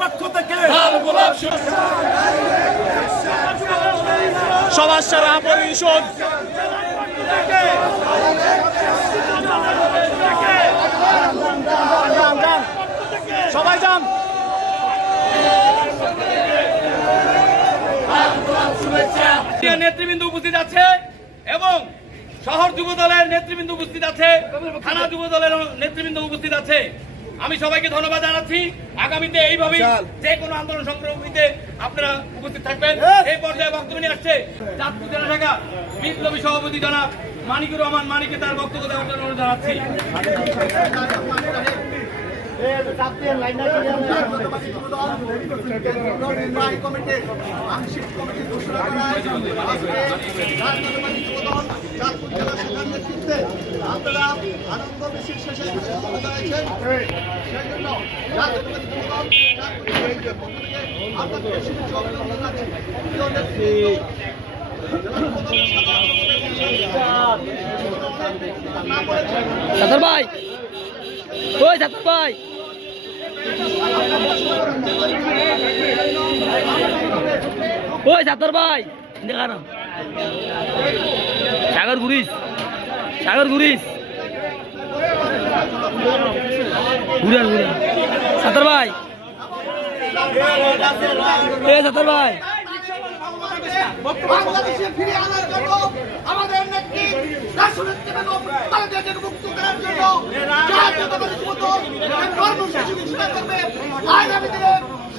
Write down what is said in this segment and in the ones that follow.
পক্ষ পরিষদ সবাই যান। নেতৃবৃন্দ উপস্থিত আছে এবং শহর যুব দলের নেতৃবৃন্দ উপস্থিত আছে থানা যুব দলের নেতৃবৃন্দ উপস্থিত আছে। আমি সবাইকে ধন্যবাদ জানাচ্ছি। আগামীতে এইভাবেই যে কোনো আন্দোলন সংগ্রামীতে আপনারা উপস্থিত থাকবেন। এই পর্যায়ে বক্তব্য নিয়ে আসছে চাঁদপুর জেলা শাখা। বিপ্লবী সভাপতি জনাব মানিকুর রহমান মানিকে তার বক্তব্য দেওয়ার জন্য অনুরোধ জানাচ্ছি। আংশিক কমিটি ঘোষণা করা আপনারা আনন্দ মিছিল শেষে সফল জানাইছেন সেই জন্য জাতীয়তাবাদী যুবদল চাঁদপুর জেলা শাখার পক্ষ থেকে আপনাদের শুভেচ্ছা অভিনন্দন জানাচ্ছি ভাই। ওই সাতর ভাই। ওই সাতর ভাই। দেখা সাগর ঘুরিস সাগর ঘুরিস ঘুরান ঘুরান সাতর ভাই। এ সাতর ভাই।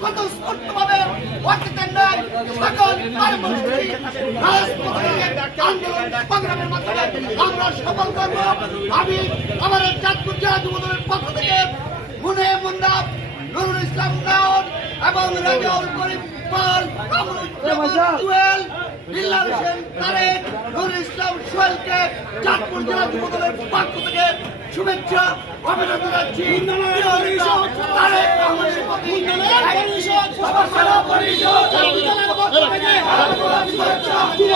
স্বতঃস্ফূর্তভাবে অতীতের ন্যায় সকল কর্মসূচি আন্দোলন সংগ্রামের মাধ্যমে আমরা সফল করব। আমি আমাদের চাঁদপুর জেলা যুবদলের পক্ষ থেকে মুনে মুন্না নুরুল ইসলাম নাওন এবং রাজাউল করিম পাল কামরুজ্জামান জুয়েল বিল্লাল হোসেন তারেক নুরুল ইসলাম সোহেলকে চাঁদপুর জেলা যুবদলের পক্ষ থেকে শুভেচ্ছা অভিনন্দন জানাচ্ছি প্রিয় নেতা তারেক রহমান সেবতী, সবার সেবা পরিষদ, চাঁদপুর জেলার পক্ষ থেকে শুভেচ্ছা, যুবদলের পক্ষ থেকে আজকে এই সংক্ষিপ্ত সভায় এখানে সমাপ্তি ঘোষণা করছি